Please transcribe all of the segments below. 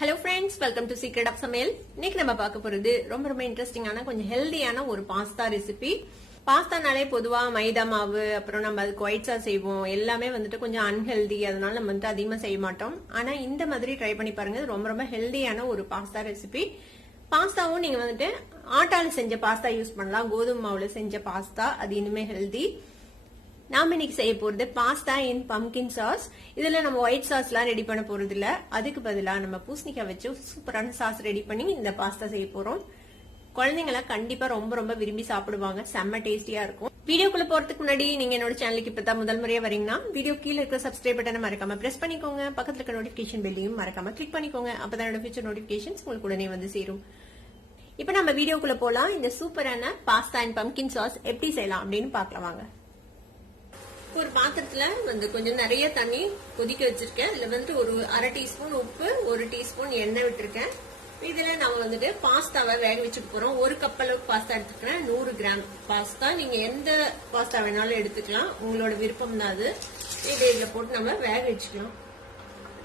Hello friends, welcome to secret of சமையல். இன்னைக்கு நம்ம பார்க்க போறது ரொம்ப இன்ட்ரெஸ்டிங்கான கொஞ்சம் ஹெல்தியான ஒரு பாஸ்தா ரெசிபி. பாஸ்தானாலே பொதுவா மைதா மாவு, அப்புறம் நம்ம அதுக்கு ஒயிட் சாஸ் செய்வோம். எல்லாமே வந்துட்டு கொஞ்சம் அன்ஹெல்தி, அதனால நம்ம வந்துட்டு அதிகமா செய்ய மாட்டோம். ஆனா இந்த மாதிரி ட்ரை பண்ணி பாருங்க, ரொம்ப ஹெல்தியான ஒரு பாஸ்தா ரெசிபி. பாஸ்தாவும் நீங்க வந்துட்டு ஆட்டால செஞ்ச பாஸ்தா யூஸ் பண்ணலாம், கோதுமை மாவுல செஞ்ச பாஸ்தா, அது இனிமே ஹெல்தி. நாம இன்னைக்கு செய்ய போறது பாஸ்தா இன் பம்கின் சாஸ். இதுல நம்ம ஒயிட் சாஸ் எல்லாம் ரெடி பண்ண போறது இல்ல, அதுக்கு பதிலா நம்ம பூசணிக்காய் வச்சு சூப்பரான சாஸ் ரெடி பண்ணி இந்த பாஸ்தா செய்ய போறோம். குழந்தைங்கள கண்டிப்பா ரொம்ப விரும்பி சாப்பிடுவாங்க, செம்ம டேஸ்டியா இருக்கும். வீடியோக்குள்ள போறதுக்கு முன்னாடி நீங்க என்னோட சேனலுக்கு இப்பதான் முதல் முறையா வரீங்கன்னா வீடியோ கீழே இருக்கிற சப்ஸ்கிரைப் பட்டனை மறக்காம பிரஸ் பண்ணிக்கோங்க. பக்கத்துல இருக்க நோட்டிபிகேஷன் பெல்லையும் மறக்காம கிளிக் பண்ணிக்கோங்க. அப்பதான் என்னோட ஃபியூச்சர் நோட்டிபிகேஷன்ஸ் உங்களுக்கு உடனே வந்து சேரும். இப்ப நம்ம வீடியோக்குள்ள போலாம். இந்த சூப்பரான பாஸ்தா அண்ட் பம்கின் சாஸ் எப்படி செய்யலாம் அப்படின்னு பாக்கலாம் வாங்க. ஒரு பாத்திரத்துல வந்து கொஞ்சம் நிறைய தண்ணி கொதிக்க வச்சிருக்கேன். இதுல வந்து ஒரு அரை டீஸ்பூன் உப்பு, 1 டீஸ்பூன் எண்ணெய் விட்டுருக்கேன். இதுல நம்ம வந்துட்டு பாஸ்தாவை வேக வச்சுட்டு போறோம். 1 கப் அளவுக்கு பாஸ்தா எடுத்துக்கிறேன். 100 கிராம் பாஸ்தா. நீங்க எந்த பாஸ்தா வேணாலும் எடுத்துக்கலாம், உங்களோட விருப்பம் தான் அது. இதுல போட்டு நம்ம வேக வச்சுக்கலாம்.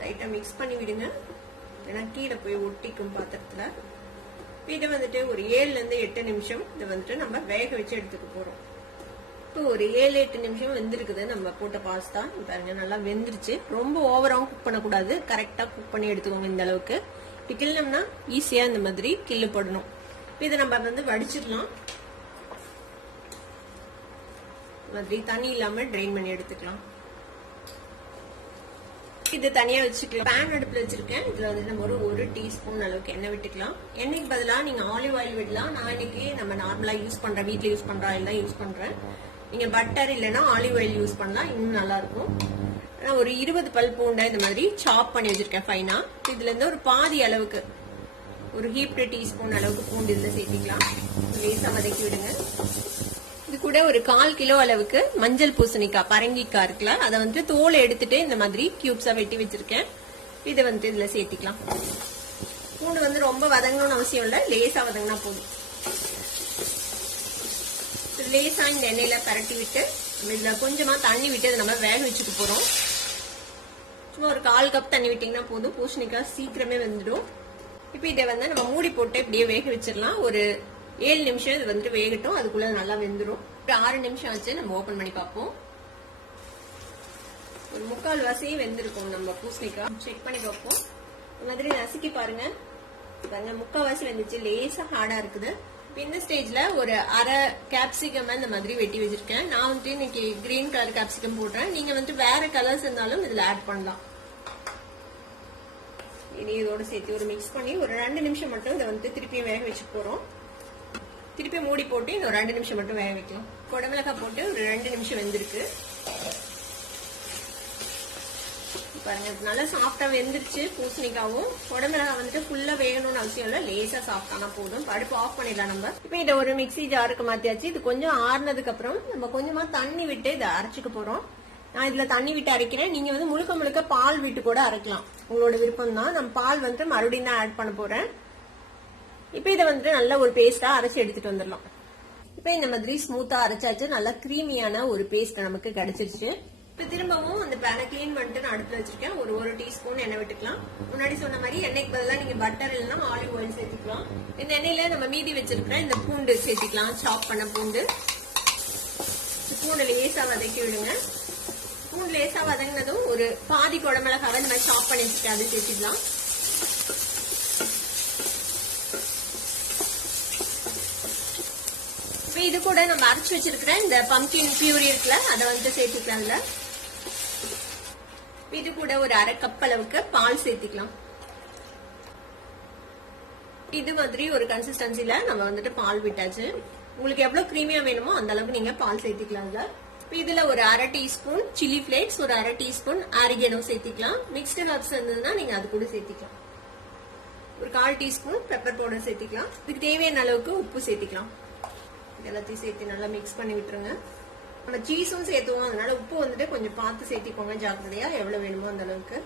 லைட்டா மிக்ஸ் பண்ணி விடுங்க, ஏன்னா கீழே போய் ஒட்டிக்கும் பாத்திரத்துல. இதை வந்துட்டு ஒரு 7ல இருந்து 8 நிமிஷம் இதை வந்துட்டு நம்ம வேக வச்சு எடுத்துக்க போறோம். இப்போ ஒரு 7-8 நிமிஷம் வெந்திருக்குது நம்ம போட்ட பாஸ்தா. பாருங்க, நல்லா வெந்துருச்சு. ரொம்ப ஓவராவும் குக் பண்ணக்கூடாது, கரெக்டா குக் பண்ணி எடுத்துக்கோங்க. இந்த அளவுக்கு இப்படி கிள்ளோம்னா ஈஸியா இந்த மாதிரி கிள்ளு போடணும். இதை நம்ம வந்து வடிச்சிடலாம். மாதிரி தண்ணி இல்லாம ட்ரெயின் பண்ணி எடுத்துக்கலாம். இது தனியா வச்சுக்கலாம். பேன் அடுப்புல வச்சிருக்கேன். இதுல வந்து நம்ம ஒரு டீஸ்பூன் அளவுக்கு எண்ணெய் விட்டுக்கலாம். எண்ணெய்க்கு பதிலா நீங்க ஆலிவ் ஆயில் விடலாம். நான் இன்னைக்கு நம்ம நார்மலா யூஸ் பண்றேன், வீட்டுல யூஸ் பண்ற ஆயில் தான் யூஸ் பண்றேன். நீங்க பட்டர் இல்லைன்னா ஆலிவ் ஆயில் யூஸ் பண்ணலாம், இன்னும் நல்லா இருக்கும். நான் ஒரு 20 பல் பூண்டை இந்த மாதிரி சாப் பண்ணி வச்சிருக்கேன் ஃபைனா. இதுல இருந்து ஒரு பாதி அளவுக்கு, ஒரு ஹீப்டு டீஸ்பூன் அளவுக்கு பூண்டு இதுல சேர்த்திக்கலாம். லேசா வதக்கி விடுங்க. இது கூட ஒரு 1/4 கிலோ அளவுக்கு மஞ்சள் பூசணிக்காய், பரங்கிக்காய் இருக்குல்ல, அதை வந்து தோலை எடுத்துட்டு இந்த மாதிரி கியூப்ஸா வெட்டி வச்சிருக்கேன். இதை வந்து இதுல சேர்த்திக்கலாம். பூண்டு வந்து ரொம்ப வதங்கணும்னு அவசியம் இல்லை, லேசா வதங்கினா போதும். லேசா இந்த எண்ணெயில பரட்டி விட்டு இதுல கொஞ்சமா தண்ணி விட்டு அதை நம்ம வேக வச்சுக்க போறோம். சும்மா ஒரு 1/4 கப் தண்ணி விட்டீங்கன்னா போதும், பூசணிக்காய் சீக்கிரமே வெந்துடும். இப்ப இதை வந்து நம்ம மூடி போட்டு இப்படியே வேக வச்சிடலாம். ஒரு 7 நிமிஷம் இது வந்துட்டு வேகட்டும், அதுக்குள்ள நல்லா வெந்துடும். ஒரு 6 நிமிஷம் ஆச்சு, நம்ம ஓபன் பண்ணி பார்ப்போம். ஒரு 3/4 வாசி வெந்திருக்கும் நம்ம பூசணிக்காய். செக் பண்ணி பார்ப்போம். இந்த மாதிரி நசுக்கி பாருங்க. பாருங்க, 3/4 வாசி வெந்துச்சு, லேசா ஹார்டா இருக்குது. இந்த ஸ்டேஜ்ல ஒரு அரை கேப்சிகம் இந்த மாதிரி வெட்டி வச்சிருக்கேன். நான் வந்து இன்னைக்கு கிரீன் கலர் கேப்சிகம் போடுறேன். நீங்க வந்து வேற கலர்ஸ் இருந்தாலும் இதுல ஆட் பண்ணலாம். இனி இதோட சேர்த்து ஒரு மிக்ஸ் பண்ணி ஒரு 2 நிமிஷம் மட்டும் இதை வந்து திருப்பியும் வேக வச்சு போறோம். திருப்பி மூடி போட்டு இன்னும் 2 நிமிஷம் மட்டும் வேக வைக்கலாம். குடமிளகாய் போட்டு ஒரு 2 நிமிஷம் வெந்திருக்கு. பாருங்க, நல்லா சாஃப்டா வெந்துருச்சு பூசணிக்காவும். குடமிளகாய் வந்துட்டு ஃபுல்லா வேகணும்னு அவசியம் இல்ல, லேசா சாஃப்டானா போதும். அடுப்பு ஆஃப் பண்ணிடலாம் நம்ம. இப்ப இதை ஒரு மிக்ஸி ஜாருக்கு மாத்தியாச்சு. இது கொஞ்சம் ஆறுனதுக்கு அப்புறம் நம்ம கொஞ்சமா தண்ணி விட்டு இதை அரைச்சிக்க போறோம். நான் இதுல தண்ணி விட்டு அரைக்கிறேன். நீங்க வந்து முழுக்க பால் விட்டு கூட அரைக்கலாம், உங்களோட விருப்பம் தான். நம்ம பால் வந்துட்டு மறுபடியும் தான் ஆட் பண்ண போறேன். இப்ப இதை வந்துட்டு நல்ல ஒரு பேஸ்டா அரைச்சு எடுத்துட்டு வந்துடலாம். இப்ப இந்த மாதிரி ஸ்மூத்தா அரைச்சாச்சு, நல்லா கிரீமியான ஒரு பேஸ்ட் நமக்கு கிடைச்சிருச்சு. இப்ப திரும்பவும் அந்த பேனை கிளீன் பண்ணிட்டு நான் அடுப்புல வச்சிருக்கேன். ஒரு டீஸ்பூன் எண்ணெய் விட்டுக்கலாம். முன்னாடி சொன்ன மாதிரி எண்ணெய்க்கு பதிலாக நீங்க பட்டர் இல்லைன்னா ஆலிவ் ஆயில் சேர்த்துக்கலாம். இந்த எண்ணெயில நம்ம மீதி வச்சிருக்கிற இந்த பூண்டு சேர்த்துக்கலாம், சாப் பண்ண பூண்டு. பூண்டு லேசா வதக்கி விடுங்க. பூண்டு லேசா வதங்கினதும் ஒரு பாதி குடமிளகாவை இந்த மாதிரி சாப் பண்ணி வச்சுட்டு அது சேர்த்துக்கலாம். இது கூட நம்ம அரைச்சு வச்சிருக்கிற இந்த பம்கின் பியூரி இருக்குல்ல, அதை வந்து சேர்த்துக்கலாம்ல. இது கூட ஒரு அரை கப் அளவுக்கு பால் சேர்த்துக்கலாம். இது மாதிரி ஒரு கன்சிஸ்டன்சில நம்ம வந்துட்டு பால் விட்டாச்சு. உங்களுக்கு எவ்வளவு கிரீமியா வேணுமோ அந்த அளவுக்கு நீங்க பால் சேர்த்துக்கலாம்ல. இதுல ஒரு அரை டீஸ்பூன் சில்லி பிளேக்ஸ், ஒரு அரை டீஸ்பூன் ஆரிகேனோ சேர்த்துக்கலாம். மிக்ஸ்டு ஹர்ப்ஸ் இருந்ததுன்னா நீங்க அது கூட சேர்த்துக்கலாம். ஒரு 1/4 டீஸ்பூன் பெப்பர் பவுடர் சேர்த்துக்கலாம். இதுக்கு தேவையான அளவுக்கு உப்பு சேர்த்துக்கலாம். எல்லாத்தையும் சேர்த்து நல்லா மிக்ஸ் பண்ணி விட்டுருங்க. நம்ம சீஸும் சேர்த்துவோம், அதனால உப்பு வந்துட்டு கொஞ்சம் பார்த்து சேர்த்திக்கோங்க ஜாக்கிரதையா, எவ்வளவு வேணுமோ அந்த அளவுக்கு.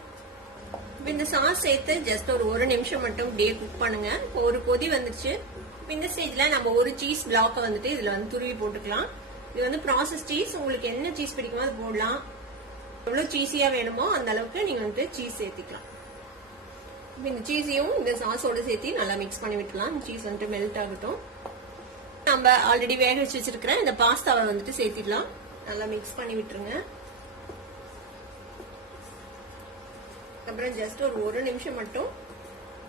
இந்த சாஸ் சேர்த்து ஜஸ்ட் ஒரு நிமிஷம் மட்டும் இப்படியே குக் பண்ணுங்க. இப்போ ஒரு கொதி வந்துருச்சு. இந்த ஸ்டேஜ்ல நம்ம ஒரு சீஸ் பிளாக்கை வந்துட்டு இதுல வந்து துருவி போட்டுக்கலாம். இது வந்து ப்ராசஸ் சீஸ், உங்களுக்கு என்ன சீஸ் பிடிக்குமோ அது போடலாம். எவ்வளவு சீஸியா வேணுமோ அந்த அளவுக்கு நீங்க வந்துட்டு சீஸ் சேர்த்திக்கலாம். இந்த சீஸையும் இந்த சாஸோட சேர்த்து நல்லா மிக்ஸ் பண்ணி விட்டுலாம். சீஸ் வந்துட்டு மெல்ட் ஆகட்டும். நம்ம ஆல்ரெடி வேக வச்சு வச்சிருக்கிற இந்த பாஸ்தாவை வந்துட்டு சேர்த்திடலாம். நல்லா மிக்ஸ் பண்ணி விட்டுருங்க. அப்புறம் ஜஸ்ட் ஒரு நிமிஷம் மட்டும்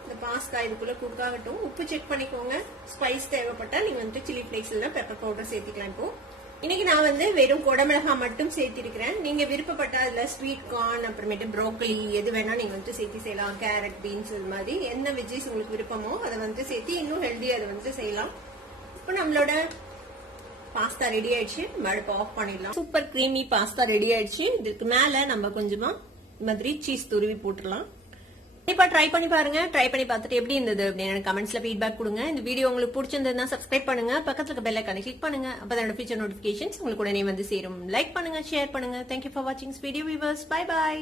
இந்த பாஸ்தா இதுக்குள்ள குக் ஆகட்டும். உப்பு செக் பண்ணிக்கோங்க. ஸ்பைஸ் தேவைப்பட்டா நீங்க வந்துட்டு சில்லி ஃபிளேக்ஸ் இல்ல பெப்பர் பவுடர் சேர்த்திக்கலாம். இப்போ இன்னைக்கு நான் வந்து வெறும் குடமிளகாய் மட்டும் சேர்த்திருக்கிறேன். நீங்க விருப்பப்பட்டா அதுல ஸ்வீட் கார்ன் அப்புறமேட்டு ப்ரோக்கலி எது வேணா நீங்க வந்துட்டு சேர்த்து செய்யலாம். கேரட், பீன்ஸ் இது மாதிரி என்ன வெஜ்ஜஸ் உங்களுக்கு விருப்பமோ அதை வந்து சேர்த்து இன்னும் ஹெல்தியா அதை வந்து செய்யலாம். இப்போ நம்மளோட பாஸ்தா ரெடி ஆயிடுச்சு. அடுப்பு ஆஃப் பண்ணிடலாம். சூப்பர் கிரீமி பாஸ்தா ரெடி ஆயிடுச்சு. இதுக்கு மேல நம்ம கொஞ்சமா இந்த மாதிரி சீஸ் துருவி போட்டுடலாம். கண்டிப்பா ட்ரை பண்ணி பாருங்க. ட்ரை பண்ணி பார்த்துட்டு எப்படி இருந்தது அப்படின்னு கமெண்ட்ஸ்ல ஃபீட்பேக் கொடுங்க. இந்த வீடியோ உங்களுக்கு பிடிச்சிருந்ததுன்னா சப்ஸ்கிரைப் பண்ணுங்க. பக்கத்துல இருக்க பெல் ஐகானை கிளிக் பண்ணுங்க. அப்பதான் ஃபியூச்சர் நோட்டிபிகேஷன்ஸ் உங்களுக்கு உடனே வந்து சேரும். லைக் பண்ணுங்க, ஷேர் பண்ணுங்க. தேங்க்யூ ஃபார் வாட்சிங் வீடியோ வியூவர்ஸ். Bye by.